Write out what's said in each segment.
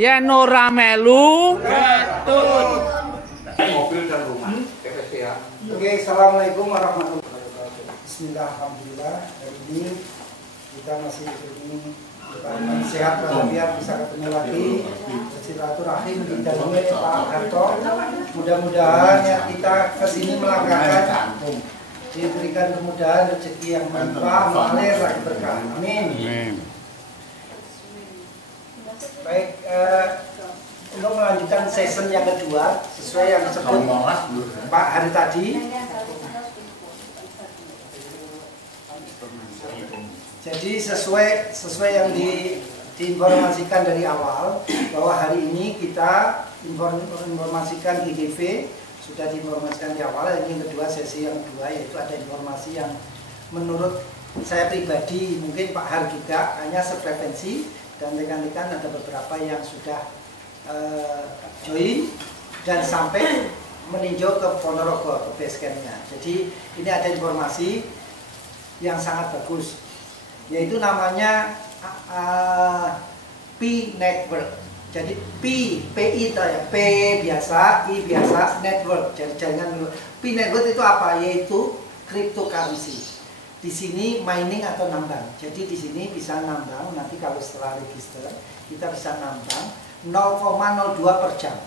Yen ora melu betul. Mobil dan rumah. PPTA. Oke, assalamualaikum warahmatullahi wabarakatuh. Bismillah, alhamdulillah. Hari ini kita masih ini sehat walafiat, bisa ketemu lagi bersilaturahim didampingi Pak Harto. Mudah-mudahan ya kita kesini melangkahkan diberikan kemudahan, rezeki yang melimpah, mengalir lagi berkah. Amin. Baik, untuk melanjutkan season yang kedua sesuai yang disebut Pak hari tadi. Jadi sesuai yang diinformasikan dari awal bahwa hari ini kita informasikan IDV sudah diinformasikan di awal. Ini yang kedua, sesi yang kedua, yaitu ada informasi yang menurut saya pribadi, mungkin Pak Har juga hanya sefrekuensi, dan rekan-rekan ada beberapa yang sudah join dan sampai meninjau ke Ponorogo, ke base camp-nya. Jadi ini ada informasi yang sangat bagus, yaitu namanya P Network. Jadi PI ya, P biasa, I biasa, network. Jadi jaringan. P Network itu apa? Yaitu cryptocurrency. Di sini mining atau nambang. Jadi di sini bisa nambang. Nanti kalau setelah register kita bisa nambang 0,02 per jam.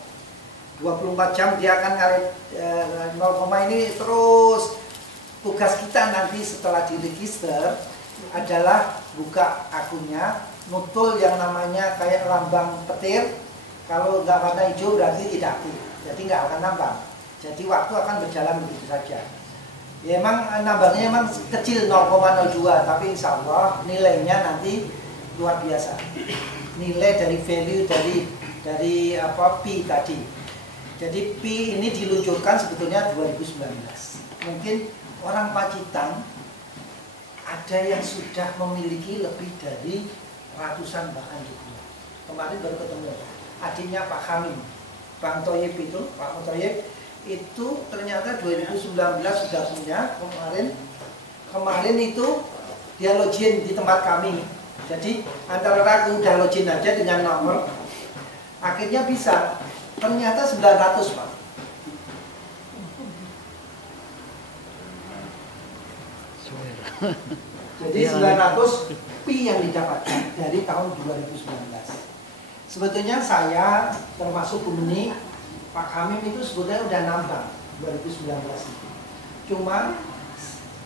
24 jam dia akan ngalir 0, ini terus. Tugas kita nanti setelah diregister adalah buka akunnya, nutul yang namanya kayak lambang petir. Kalau nggak warna hijau berarti tidak aktif, jadi nggak akan nambang. Jadi waktu akan berjalan begitu saja. Ya emang nambangnya emang kecil 0,02, tapi insya Allah nilainya nanti luar biasa. Nilai dari value dari apa Pi tadi. Jadi Pi ini diluncurkan sebetulnya 2019. Mungkin orang Pacitan ada yang sudah memiliki lebih dari ratusan bahkan ribuan. Kemarin baru ketemu adiknya Pak Hamim, Bang Toyib itu, Pak Toyib itu ternyata 2019 sudah punya. Kemarin itu dia login di tempat kami. Jadi antara aku udah login aja dengan nomor, akhirnya bisa. Ternyata 900 Pak. Jadi 900 Pi yang didapatkan dari tahun 2019. Sebetulnya saya termasuk Bumeni, Pak Hamim itu sebetulnya udah nambang 2019 itu. Cuma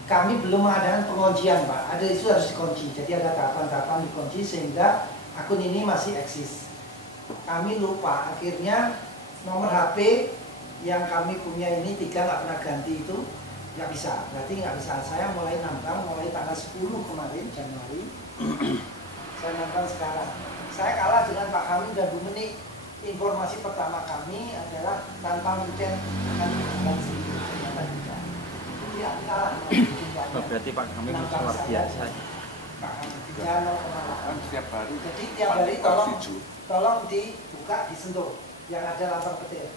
kami belum mengadakan penguncian Pak. Ada itu harus dikunci. Jadi ada tahapan-tahapan dikunci sehingga akun ini masih eksis. Kami lupa, akhirnya nomor HP yang kami punya ini 3 nggak pernah ganti itu. Nggak bisa, berarti nggak bisa. Saya mulai nambang mulai tanggal 10 kemarin Januari. Saya nambang sekarang. Saya kalah dengan Pak Hamim dan Bu Meni. Informasi pertama kami adalah tanpa mungkin akan diganti. Jadi kalah. Berarti Pak Hamim luar biasa. Pak Hamim ya 0,8 setiap hari. Jadi tiap hari tolong dibuka, disentuh yang ada lambang petir.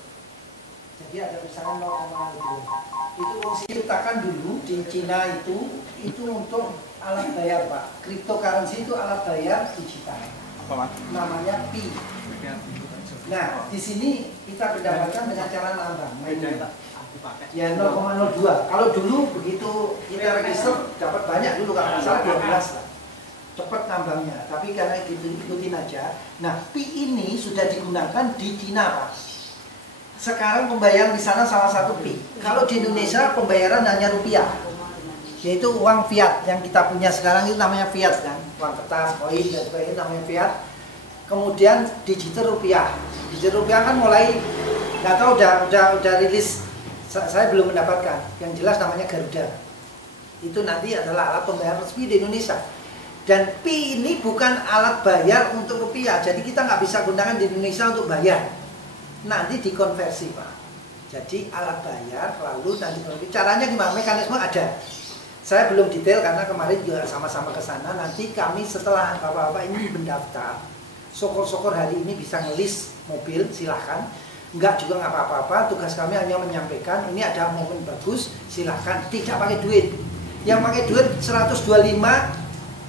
Jadi ada tulisannya 0,2. Itu diciptakan dulu di Cina itu untuk alat bayar Pak. Cryptocurrency itu alat bayar digital. Namanya Pi. Nah di sini kita berdasarkan dengan cara nambang. Ya 0,02. Kalau dulu begitu kita register dapat banyak dulu, kalau nggak salah 12 lah. Cepat nambangnya. Tapi karena gitu ikutin aja. Nah Pi ini sudah digunakan di Cina Pak. Sekarang pembayaran di sana salah satu Pi. Kalau di Indonesia pembayaran hanya rupiah, yaitu uang fiat yang kita punya sekarang itu namanya fiat kan, uang kertas, koin dan sebagainya namanya fiat. Kemudian digital rupiah. Digital rupiah kan mulai nggak tahu udah rilis. Saya belum mendapatkan. Yang jelas namanya Garuda. Itu nanti adalah alat pembayaran resmi di Indonesia. Dan Pi ini bukan alat bayar untuk rupiah, jadi kita nggak bisa gunakan di Indonesia untuk bayar. Nanti dikonversi Pak, jadi alat bayar lalu nanti caranya gimana, mekanisme ada. Saya belum detail karena kemarin juga sama-sama ke sana. Nanti kami setelah bapak-bapak ini mendaftar, syukur-syukur hari ini bisa ngelis mobil, silahkan. Enggak juga nggak apa-apa, tugas kami hanya menyampaikan ini ada momen bagus, silahkan, tidak pakai duit. Yang pakai duit 125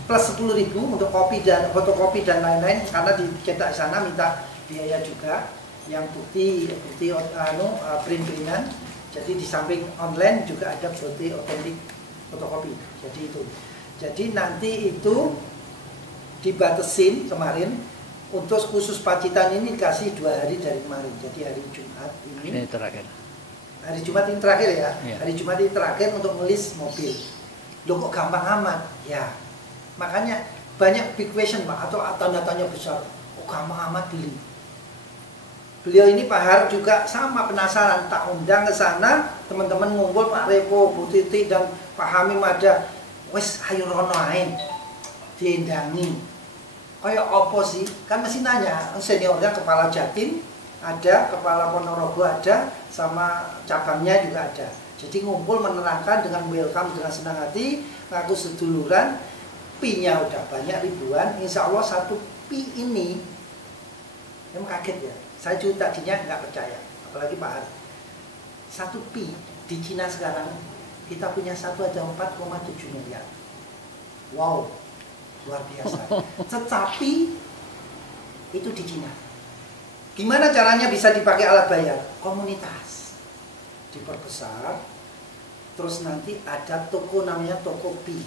plus 10.000 untuk kopi dan fotokopi dan lain-lain, karena dicetak di sana minta biaya juga. Yang bukti print-printan. Jadi di samping online juga ada bukti otentik fotokopi. Jadi itu. Jadi nanti itu dibatasin kemarin untuk khusus Pacitan ini dikasih 2 hari dari kemarin. Jadi hari Jumat ini terakhir. Hari Jumat ini terakhir ya. Iya. Hari Jumat ini terakhir untuk ngelis mobil. Loh kok gampang amat? Ya. Makanya banyak big question Pak atau tanda tanya besar. Kok gampang amat beli? Beliau ini Pak Har juga sama penasaran, tak undang ke sana, teman-teman ngumpul Pak Repo, Bu Titi dan Pak Hamim ada. Wes ayo rono ae. Diendangi. Kayak opo sih? Kan mesti nanya, seniornya kepala Jatim ada, kepala Ponorogo ada, sama cabangnya juga ada. Jadi ngumpul menerangkan dengan welcome dengan senang hati, ngaku seduluran, pi-nya udah banyak ribuan, insya Allah satu pi ini, yang kaget ya. Saya juga tadinya nggak percaya, apalagi Pak Har. Satu pi di Cina sekarang kita punya satu aja 4,7 miliar. Wow, luar biasa. Tetapi itu di Cina. Gimana caranya bisa dipakai alat bayar? Komunitas diperbesar. Terus nanti ada toko namanya toko pi.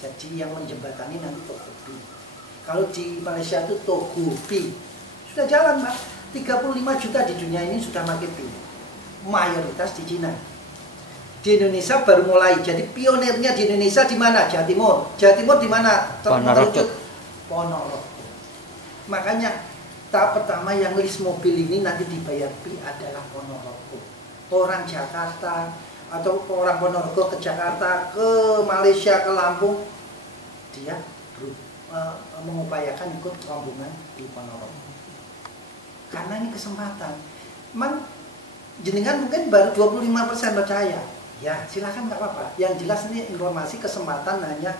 Jadi yang menjembatani nanti toko pi. Kalau di Malaysia itu toko pi. Sudah jalan Pak. 35 juta di dunia ini sudah pakai pi. Mayoritas di Cina. Di Indonesia baru mulai. Jadi pionirnya di Indonesia di mana? Jawa Timur. Jawa Timur di mana? Ponorogo. Ponorogo. Makanya tahap pertama yang list mobil ini nanti dibayar pi adalah Ponorogo. Orang Jakarta atau orang Ponorogo ke Jakarta, ke Malaysia, ke Lampung, dia mengupayakan ikut rombongan di Ponorogo. Karena ini kesempatan. Memang jenengan mungkin baru 25% percaya. Ya silahkan nggak apa-apa. Yang jelas ini informasi kesempatan hanya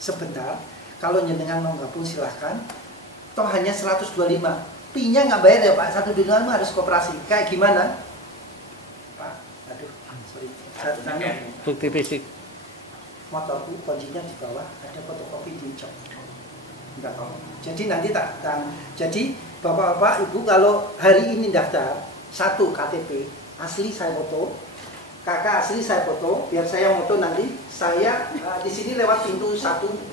sebentar. Kalau jenengan mau gabung silahkan. Toh hanya 125. Pi-nya nggak bayar ya Pak. 125 harus koperasi. Kayak gimana? Pak, aduh, sorry. Bukti fisik. Motorku kuncinya di bawah. Ada fotokopi di jok. Enggak tahu. Jadi nanti jadi Bapak-bapak, Ibu kalau hari ini daftar, 1 KTP asli saya foto, kakak asli saya foto, biar saya foto nanti, saya di sini lewat pintu 1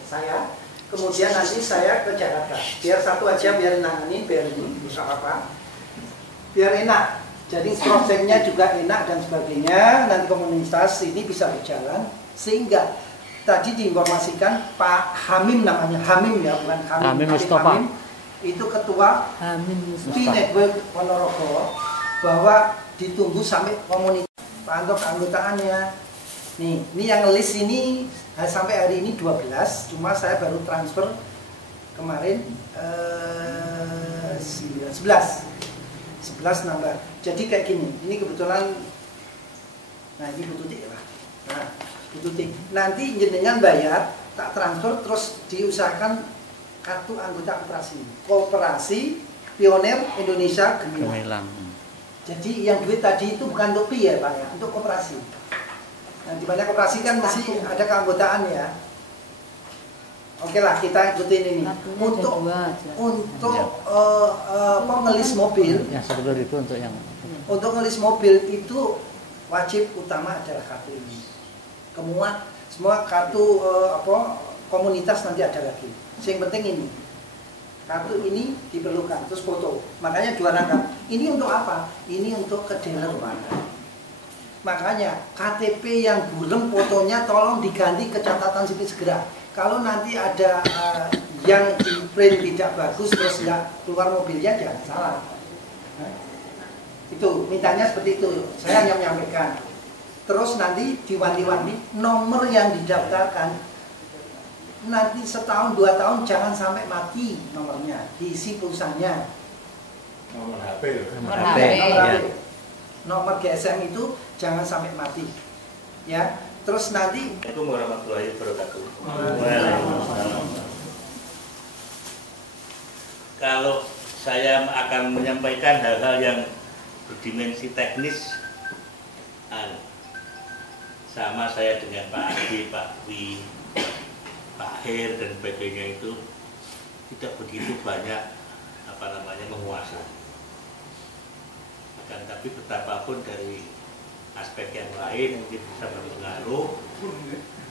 saya, kemudian nanti saya ke Jakarta, biar 1 aja, biar nanganin, biar ini bisa apa, biar enak, jadi prosesnya juga enak dan sebagainya, nanti komunitas ini bisa berjalan, sehingga tadi diinformasikan Pak Hamim namanya, Hamim ya, bukan Hamim Mustafa. Itu ketua Pi Network Ponorogo bahwa ditunggu sampai komunitas pantau keanggotaannya. Nih, ini yang list ini sampai hari ini 12, cuma saya baru transfer kemarin 11 nambah. Jadi kayak gini, ini kebetulan, nah ini Bu Tuti lah. Nah, Bu Tuti, nanti jenengan bayar, tak transfer terus diusahakan kartu anggota koperasi pionir Indonesia Gemilang. Jadi yang duit tadi itu bukan untuk pi ya Pak ya, untuk koperasi. Nah di mana koperasi kan masih ada keanggotaan ya. Oke lah kita ikutin ini. Untuk ngelis mobil. Yang 10.000 untuk yang. Untuk ngelis mobil itu wajib utama adalah kartu ini. Semua kartu komunitas nanti ada lagi. Yang penting ini, kartu ini diperlukan, terus foto. Makanya 2 rangkap. Ini untuk apa? Ini untuk ke dealer mana? Makanya KTP yang burem fotonya tolong diganti ke catatan sipil segera. Kalau nanti ada yang di print tidak bagus terus nggak keluar mobilnya, jangan salah. Itu mintanya seperti itu. Saya hanya menyampaikan. Terus nanti diwanti-wanti nomor yang didaftarkan. Nanti setahun 2 tahun jangan sampai mati nomornya, diisi pulsanya. Nomor HP Nomor HP. Ya. Nomor GSM itu jangan sampai mati. Ya. Terus nanti Assalamualaikum warahmatullahi wabarakatuh. Kalau saya akan menyampaikan hal-hal yang berdimensi teknis, sama saya dengan Pak Adi, Pak Wi, Pak Her dan sebagainya itu tidak begitu banyak menguasai. Dan tapi betapapun dari aspek yang lain mungkin bisa berpengaruh,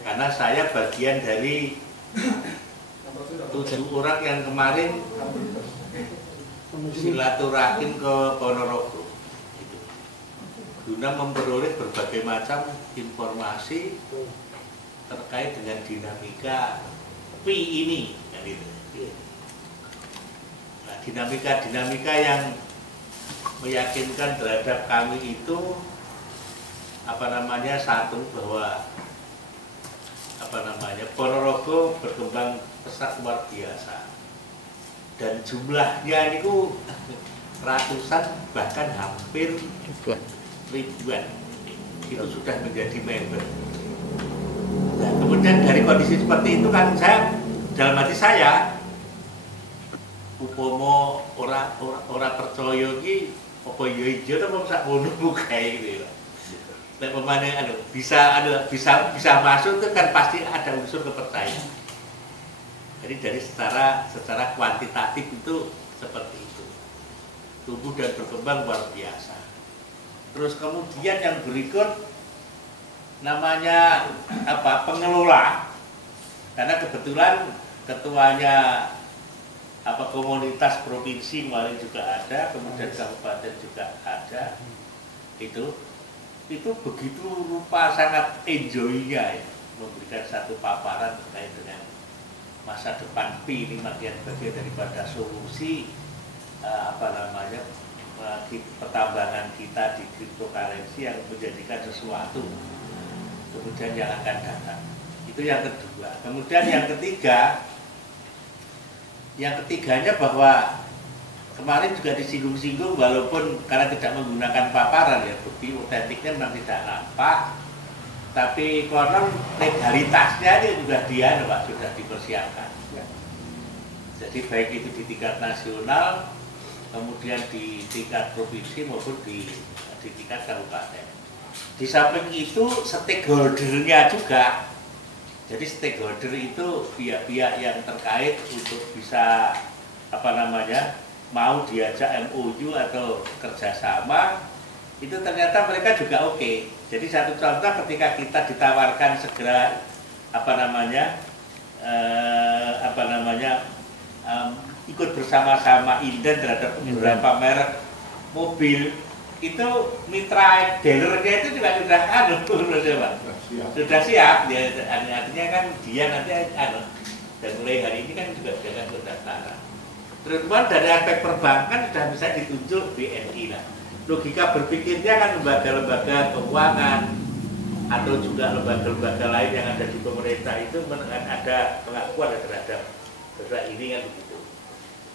karena saya bagian dari 7 orang yang kemarin silaturahim ke Ponorogo, gitu. Guna memperoleh berbagai macam informasi terkait dengan dinamika PI ini, kan gitu. Nah, dinamika yang meyakinkan terhadap kami itu satu, bahwa Ponorogo berkembang pesat luar biasa, dan jumlahnya itu ratusan bahkan hampir ribuan itu sudah menjadi member. Nah, kemudian dari kondisi seperti itu kan dalam hati saya, upomo ora percaya iki apa ya ijo ta wong sak ngono kae gitu. Nek pemane bisa masuk itu kan pasti ada unsur kepercayaan. Jadi dari secara kuantitatif itu seperti itu. Tumbuh dan berkembang luar biasa. Terus kemudian yang berikut namanya pengelola. Karena kebetulan ketuanya komunitas provinsi kemarin juga ada, kemudian kabupaten juga ada. Itu begitu rupa sangat enjoy-nya ya, memberikan satu paparan terkait dengan masa depan PI ini bagian daripada solusi pertambangan kita di cryptocurrency yang menjadikan sesuatu kemudian yang akan datang. Itu yang kedua. Kemudian yang ketiganya bahwa kemarin juga disinggung-singgung, walaupun karena tidak menggunakan paparan ya, bukti otentiknya memang tidak nampak, tapi konon legalitasnya ini juga sudah dipersiapkan. Jadi baik itu di tingkat nasional, kemudian di tingkat provinsi maupun di tingkat kabupaten. Di samping itu stakeholder-nya juga. Jadi stakeholder itu pihak-pihak yang terkait untuk bisa mau diajak MOU atau kerjasama, itu ternyata mereka juga oke. Jadi satu contoh ketika kita ditawarkan segera ikut bersama-sama inden terhadap beberapa merek mobil, itu mitra dealernya itu juga sudah siap. Artinya kan dia nanti dan mulai hari ini kan juga sudah pendaftaran. Terus dari aspek perbankan sudah bisa ditunjuk BNI lah. Logika berpikirnya kan lembaga-lembaga keuangan atau juga lembaga-lembaga lain yang ada di pemerintah itu ada pengakuan terhadap ini kan begitu.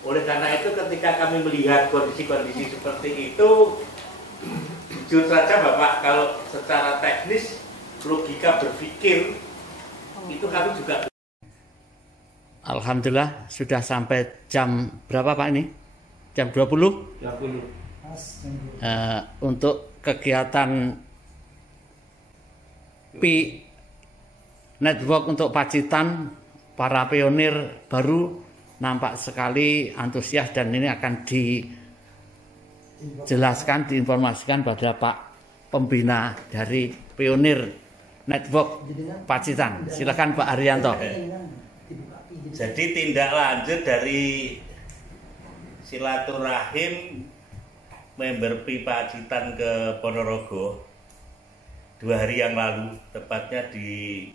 Oleh karena itu ketika kami melihat kondisi-kondisi seperti itu, jujur saja Bapak, kalau secara teknis logika berpikir itu kami juga. Alhamdulillah sudah sampai jam berapa Pak ini? Jam 20? 20. Untuk kegiatan PI Network untuk Pacitan, para pionir baru nampak sekali antusias, dan ini akan dijelaskan, diinformasikan pada Pak Pembina dari Pionir Network Pacitan. Silakan Pak Haryanto. Jadi tindak lanjut dari silaturahim member PI Pacitan ke Ponorogo 2 hari yang lalu, tepatnya di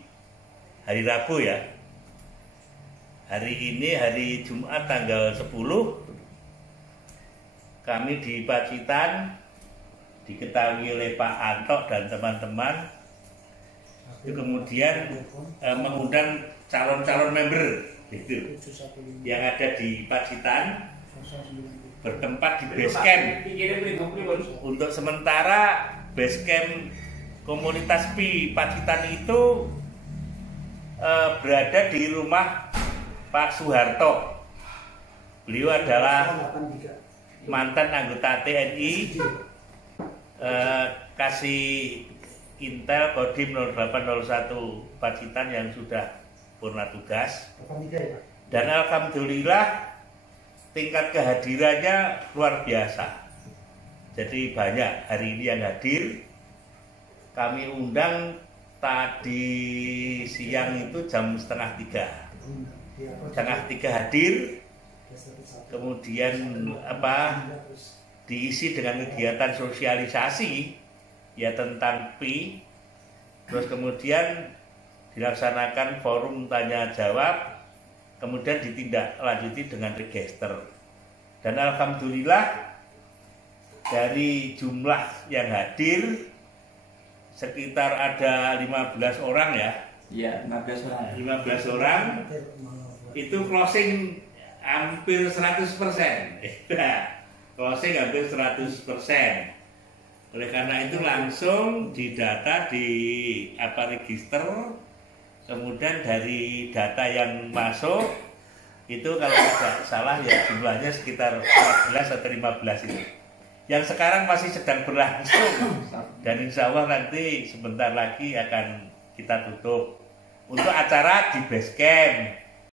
hari Rabu ya. Hari ini hari Jumat tanggal 10, kami di Pacitan diketahui oleh Pak Antok dan teman-teman itu kemudian mengundang calon-calon member itu yang ada di Pacitan bertempat di base camp. Untuk sementara base camp komunitas PI Pacitan itu berada di rumah Pak Soeharto. Beliau adalah mantan anggota TNI, kasih Intel Kodim 0801 Pacitan yang sudah purna tugas. Dan alhamdulillah tingkat kehadirannya luar biasa. Jadi banyak hari ini yang hadir. Kami undang tadi siang itu jam 2:30. Setengah 3 hadir, kemudian diisi dengan kegiatan sosialisasi ya tentang PI, terus kemudian dilaksanakan forum tanya jawab, kemudian ditindaklanjuti dengan register. Dan alhamdulillah dari jumlah yang hadir sekitar ada 15 orang ya. Iya, 15 orang. 15 orang itu closing hampir 100%. Closing hampir 100%. Oleh karena itu langsung didata di register, kemudian dari data yang masuk itu kalau tidak salah ya jumlahnya sekitar 14 atau 15 itu. Yang sekarang masih sedang berlangsung dan insya Allah nanti sebentar lagi akan kita tutup untuk acara di base camp.